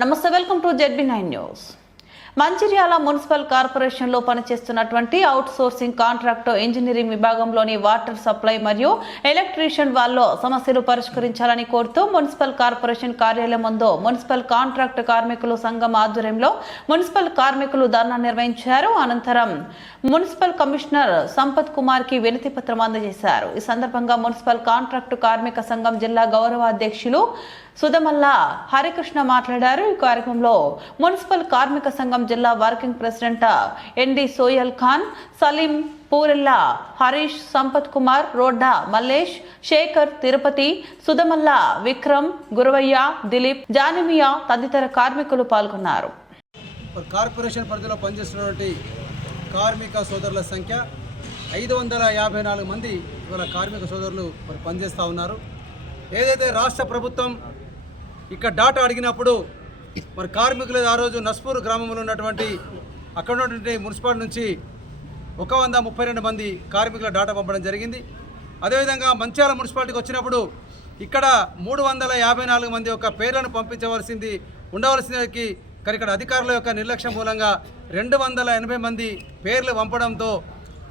నమస్తే welcome to ZB nine news. Mancherial municipal కార్పొరేషన్లో పనిచేస్తున్నటువంటి అవుట్ సోర్సింగ్ కాంట్రాక్టు ఇంజనీరింగ్ విభాగంలోని వాటర్ సప్లై మరియు ఎలక్ట్రీషియన్ వాళ్ళు సమస్యలు పరిష్కరించాలని కోరుతూ మున్సిపల్ కార్పొరేషన్ కార్యాలయం ముందు మున్సిపల్ కాంట్రాక్ట్ కార్మికులు సంఘం ఆధ్వర్యంలో మున్సిపల్ కార్మికులు ధర్నా నిర్వహించారు. అనంతరం మున్సిపల్ కమిషనర్ సంపత్ కుమార్కి వినతి పత్రం అందజేశారు. ఈ సందర్భంగా మున్సిపల్ కాంట్రాక్టు కార్మిక సంఘం జిల్లా గౌరవ అధ్యక్షులు సుధమల్ల హరికృష్ణ మాట్లాడారు. ఈ కార్యక్రమంలో మున్సిపల్ కార్మిక సంఘం జిల్లా working president ND Soyal Khan Saleem Purella Harish Sampath Kumar Rodda Mallesh Shekhar Tirupati Sudhamalla Vikram Guravaiah Dileep Janimiya తదితర కార్మికులు పాల్గొన్నారు. కార్పొరేషన్ పరిధిలో పనిచేస్తున్నటువంటి కార్మిక సోదరుల సంఖ్య ఐదు వందల యాభై నాలుగు మంది ఇవాళ కార్మిక సోదరులు మరి పనిచేస్తూ ఉన్నారు. ఏదైతే రాష్ట్ర ప్రభుత్వం ఇక్కడ డాటా అడిగినప్పుడు మరి కార్మికులు ఆ రోజు నస్పూర్ గ్రామంలో ఉన్నటువంటి అక్కడ ఉన్నటువంటి మున్సిపాలిటీ నుంచి ఒక వంద ముప్పై రెండు మంది కార్మికుల డాటా పంపడం జరిగింది. అదేవిధంగా మంచాల మున్సిపాలిటీకి వచ్చినప్పుడు ఇక్కడ మూడు వందల యాభై నాలుగు మంది యొక్క పేర్లను పంపించవలసింది ఉండవలసినకి కానీ ఇక్కడ అధికారుల యొక్క నిర్లక్ష్యం మూలంగా రెండు వందల ఎనభై మంది పేర్లు పంపడంతో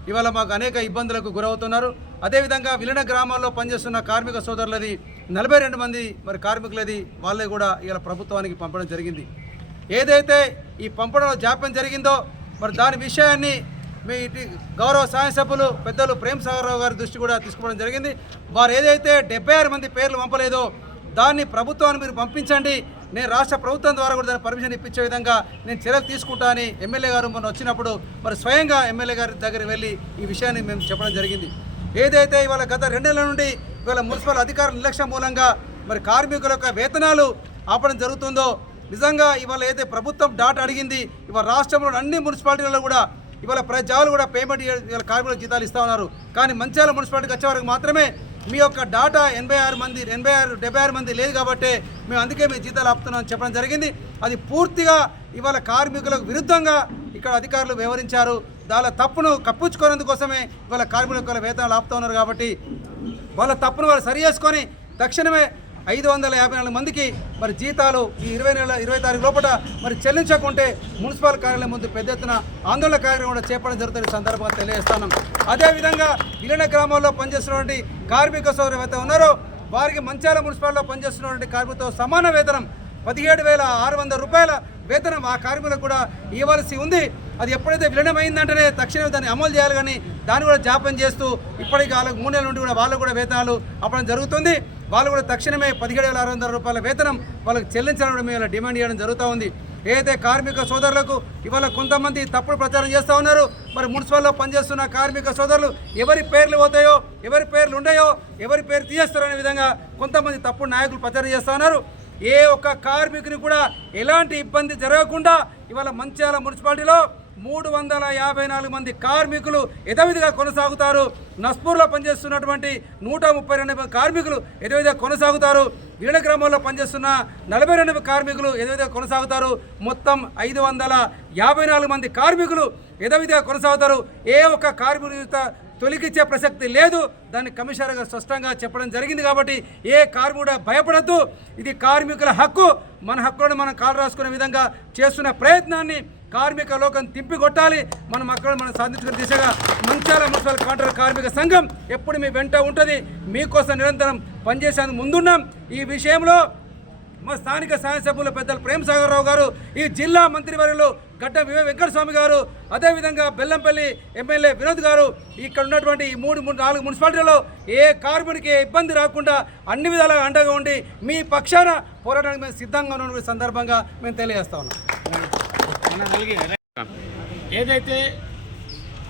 ఇవాళ మాకు అనేక ఇబ్బందులకు గురవుతున్నారు. అదేవిధంగా విలీన గ్రామాల్లో పనిచేస్తున్న కార్మిక సోదరులది నలభై రెండు మంది మరి కార్మికులది వాళ్ళే కూడా ఇలా ప్రభుత్వానికి పంపడం జరిగింది. ఏదైతే ఈ పంపడంలో జాప్యం జరిగిందో మరి దాని విషయాన్ని మీ ఇటు గౌరవ శాసనసభ్యులు పెద్దలు ప్రేమ్ సాగర్రావు గారి దృష్టి కూడా తీసుకోవడం జరిగింది. వారు ఏదైతే డెబ్బై ఆరు మంది పేర్లు పంపలేదో దాన్ని ప్రభుత్వాన్ని మీరు పంపించండి. నేను రాష్ట్ర ప్రభుత్వం ద్వారా కూడా దాన్ని పర్మిషన్ ఇప్పించే విధంగా నేను చర్యలు తీసుకుంటా అని ఎమ్మెల్యే గారు మొన్న వచ్చినప్పుడు మరి స్వయంగా ఎమ్మెల్యే గారి దగ్గరికి వెళ్ళి ఈ విషయాన్ని మేము చెప్పడం జరిగింది. ఏదైతే ఇవాళ గత రెండేళ్ళ నుండి ఇవాళ మున్సిపల్ అధికారుల నిర్లక్ష్యం మూలంగా మరి కార్మికుల యొక్క వేతనాలు ఆపడం జరుగుతుందో నిజంగా ఇవాళ ఏదైతే ప్రభుత్వం డాటా అడిగింది ఇవాళ రాష్ట్రంలోని అన్ని మున్సిపాలిటీలలో కూడా ఇవాళ ప్రజలు కూడా పేమెంట్ ఇవాళ కార్మికులకు జీతాలు ఇస్తా ఉన్నారు. కానీ మంచిర్యాల మున్సిపాలిటీకి వచ్చే వరకు మాత్రమే మీ యొక్క డాటా ఎనభై ఆరు మంది ఎనభై ఆరు డెబ్బై ఆరు మంది లేదు కాబట్టి మేము అందుకే మీ జీతాలు ఆపుతున్నామని చెప్పడం జరిగింది. అది పూర్తిగా ఇవాళ కార్మికులకు విరుద్ధంగా ఇక్కడ అధికారులు వివరించారు. దాని తప్పును కప్పించుకోనందుకోసమే ఇవాళ కార్మికుల వేతనాలు ఆపుతా ఉన్నారు కాబట్టి వాళ్ళ తప్పును వాళ్ళు సరి చేసుకొని తక్షణమే ఐదు వందల యాభై నాలుగు మందికి మరి జీతాలు ఈ ఇరవై నెల ఇరవై తారీఖు లోపల మరి చెల్లించకుంటే మున్సిపల్ కార్యాలయం ముందు పెద్ద ఎత్తున ఆందోళన కార్యక్రమం కూడా చేపట్టడం జరుగుతుంది సందర్భంగా తెలియజేస్తున్నాం. అదేవిధంగా విలీన గ్రామాల్లో పనిచేస్తున్నటువంటి కార్మిక సోదరు ఎవరైతే ఉన్నారో వారికి మంచాల మున్సిపాలిటీలో పనిచేస్తున్నటువంటి కార్మికులతో సమాన వేతనం పదిహేడు వేల ఆరు వందల రూపాయల వేతనం ఆ కార్మికులకు కూడా ఇవ్వాల్సి ఉంది. అది ఎప్పుడైతే విలీనమైందంటేనే తక్షణమే దాన్ని అమలు చేయాలి కానీ దాన్ని కూడా జాప్యం చేస్తూ ఇప్పటికి వాళ్ళకి మూడు నెలల నుండి కూడా వాళ్ళకు కూడా వేతనాలు అప్పడం జరుగుతుంది. వాళ్ళు కూడా తక్షణమే పదిహేడు వేల ఆరు వందల రూపాయల వేతనం వాళ్ళకి చెల్లించాలని మేము డిమాండ్ చేయడం జరుగుతూ ఉంది. ఏదైతే కార్మిక సోదరులకు ఇవాళ కొంతమంది తప్పుడు ప్రచారం చేస్తూ ఉన్నారు మరి మున్సిపల్లో పనిచేస్తున్న కార్మిక సోదరులు ఎవరి పేర్లు పోతాయో ఎవరి పేర్లు ఉండయో ఎవరి పేరు తీయేస్తారనే అనే విధంగా కొంతమంది తప్పుడు నాయకులు ప్రచారం చేస్తూ ఉన్నారు. ఏ ఒక్క కార్మికుని కూడా ఎలాంటి ఇబ్బంది జరగకుండా ఇవాళ మంచిర్యాల మున్సిపాలిటీలో మూడు వందల యాభై నాలుగు మంది కార్మికులు యథావిధిగా కొనసాగుతారు. నస్పూర్లో పనిచేస్తున్నటువంటి నూట ముప్పై రెండు కార్మికులు యథావిధిగా కొనసాగుతారు. వీణ గ్రామంలో పనిచేస్తున్న నలభై రెండు కార్మికులు యథావిధిగా కొనసాగుతారు. మొత్తం ఐదు వందల యాభై నాలుగు మంది కార్మికులు యథావిధిగా కొనసాగుతారు. ఏ ఒక్క కార్మికుల తొలగించే ప్రసక్తి లేదు. దాన్ని కమిషనర్ గారు స్పష్టంగా చెప్పడం జరిగింది కాబట్టి ఏ కార్మికుడు భయపడద్దు. ఇది కార్మికుల హక్కు. మన హక్కులను మనం కాలు రాసుకునే విధంగా చేస్తున్న ప్రయత్నాన్ని కార్మిక లోకం తిప్పి కొట్టాలి. మనం అక్కడ మనం సాధించుకునే దిశగా మంచాల మున్సిపల్ కాంట్రాక్ట్ కార్మిక సంఘం ఎప్పుడు మీ వెంట ఉంటుంది. మీకోసం నిరంతరం పనిచేసేందుకు ముందున్నాం. ఈ విషయంలో మా స్థానిక శాసనసభ్యులు పెద్దలు ప్రేమ్ సాగర్ రావు గారు ఈ జిల్లా మంత్రివర్యులు గడ్డ వెంకటస్వామి గారు అదేవిధంగా బెల్లంపల్లి ఎమ్మెల్యే వినోద్ గారు ఇక్కడ ఉన్నటువంటి ఈ మూడు మూడు నాలుగు మున్సిపాలిటీలో ఏ కార్మికుడికి ఏ ఇబ్బంది రాకుండా అన్ని విధాలుగా అండగా ఉండి మీ పక్షాన పోరాటానికి మేము సిద్ధంగా ఉన్న సందర్భంగా మేము తెలియజేస్తా ఉన్నాం. ఏదైతే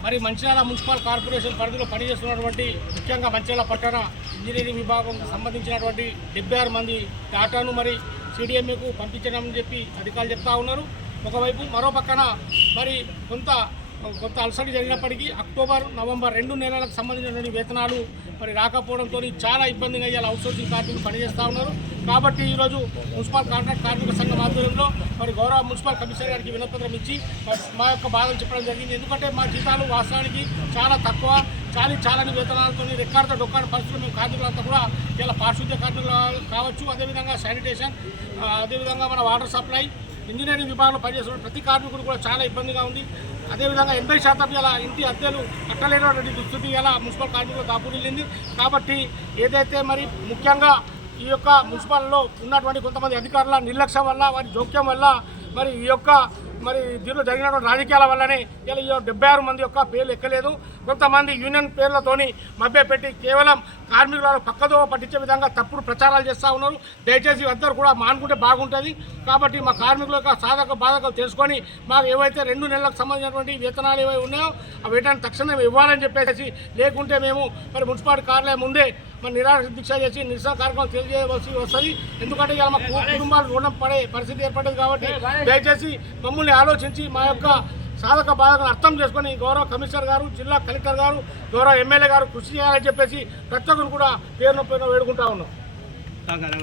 మరి మంచిర్యాల మున్సిపల్ కార్పొరేషన్ పరిధిలో పనిచేస్తున్నటువంటి ముఖ్యంగా మంచిర్యాల పట్టణ ఇంజనీరింగ్ విభాగంకు సంబంధించినటువంటి డెబ్బై ఆరు మంది డాటాను మరి సిడిఎంఏకు పంపించడం చెప్పి అధికారులు చెప్తా ఉన్నారు. ఒకవైపు మరో పక్కన మరి కొంత కొంత అలసడి జరిగినప్పటికీ అక్టోబర్ నవంబర్ రెండు నెలలకు సంబంధించినటువంటి వేతనాలు మరి రాకపోవడంతో చాలా ఇబ్బందిగా ఇవాళ అవుట్సోర్సింగ్ కార్మికులు పనిచేస్తూ ఉన్నారు. కాబట్టి ఈరోజు మున్సిపల్ కాంట్రాక్ట్ కార్మిక సంఘం ఆధ్వర్యంలో మరి గౌరవ మున్సిపల్ కమిషనర్ గారికి వినపత్రం ఇచ్చి మా యొక్క బాధలు చెప్పడం జరిగింది. ఎందుకంటే మా జీతాలు వాస్తవానికి చాలా తక్కువ చాలీ చాలని వేతనాలతో రికార్డు డొక్కాడి పరిస్థితులు మేము కార్మికులంతా కూడా ఇలా పారిశుద్ధ్య కార్మికులు కావచ్చు. అదేవిధంగా శానిటేషన్ అదేవిధంగా మన వాటర్ సప్లై ఇంజనీరింగ్ విభాగంలో పనిచేస్తున్న ప్రతి కార్మికుడు కూడా చాలా ఇబ్బందిగా ఉంది. అదేవిధంగా ఎనభై శాతం ఇలా ఇంటి అద్దెలు కట్టలేనటువంటి దుస్థితి ఇలా మున్సిపల్ కార్మికులు దాపురిల్లింది కాబట్టి ఏదైతే మరి ముఖ్యంగా ఈ యొక్క మున్సిపల్లో ఉన్నటువంటి కొంతమంది అధికారుల నిర్లక్ష్యం వల్ల వారి జోక్యం వల్ల మరి ఈ యొక్క మరి దీనిలో జరిగినటువంటి రాజకీయాల వల్లనే ఇలా ఈ డెబ్బై ఆరు మంది యొక్క పేర్లు ఎక్కలేదు. కొంతమంది యూనియన్ పేర్లతోని మభ్యపెట్టి కేవలం కార్మికులను పక్కదో పట్టించే విధంగా తప్పుడు ప్రచారాలు చేస్తూ ఉన్నారు. దయచేసి అందరూ కూడా మానుకుంటే బాగుంటుంది. కాబట్టి మా కార్మికుల యొక్క సాధక బాధకాలు తెలుసుకొని మాకు ఏవైతే రెండు నెలలకు సంబంధించినటువంటి వేతనాలు ఏవై ఉన్నాయో ఆ వేతనాన్ని తక్షణం ఇవ్వాలని చెప్పేసి లేకుంటే మేము మరి మున్సిపాలిటీ కార్యాలయం ముందే మరి నిరాశ దీక్ష చేసి నిరసన కార్యక్రమం తెలియజేయవలసి వస్తుంది. ఎందుకంటే ఇలా మా కుటుంబాలు రుణం పడే పరిస్థితి ఏర్పడింది కాబట్టి దయచేసి మమ్మల్ని ఆలోచించి మా యొక్క సాధక బాధకులు అర్థం చేసుకొని గౌరవ కమిషనర్ గారు జిల్లా కలెక్టర్ గారు గౌరవ ఎమ్మెల్యే గారు కృషి చేయాలని చెప్పేసి ప్రతి ఒక్కరు కూడా పేరున పేరున వేడుకుంటా ఉన్నాం.